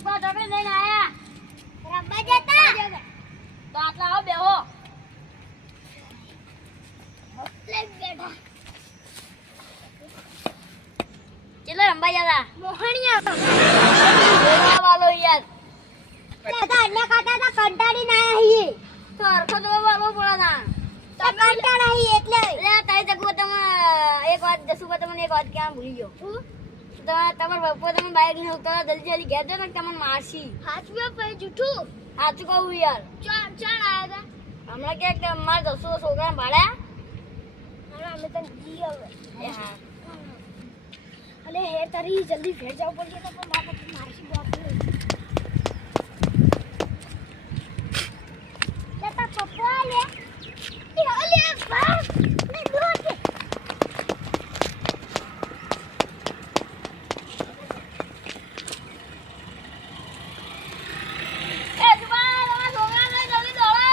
કો તમે લઈને આયા રબ્બા જતા તો આટલા આવો બેહો લે બેઠા ચલો રંબા જતા મોહણિયા વાલો યાર દાદા અન્ય ખાતા તા કંટાળી ના આહી તો હરખો તો વાલો પડે ના તો કંટાળ આહી એટલે લે તાઈ તકવો તમે એક વાત દસું તમને એક વાત ક્યાં ભૂલી ગયો તમાર બાપો તમે બાઈક ને ઉતારો જલ્દી જલ્દી ઘેર જો ને તમને મારશી હાચું ભાઈ જૂઠું સાચું કહું યાર ચાલ ચાલ આયા હમણાં કે મારા 10 છોકરા ભાડ્યા તા અમે તને જી હવે એ હા અલે હે તારી જલ્દી ઘેર જાવ પડશે તો પણ મારા પછી મારશી બાપ લેતા પપ્પા લે અલે બા ને દોડ એ જુબાન તમારા છોકરાને જલ્દી દોડો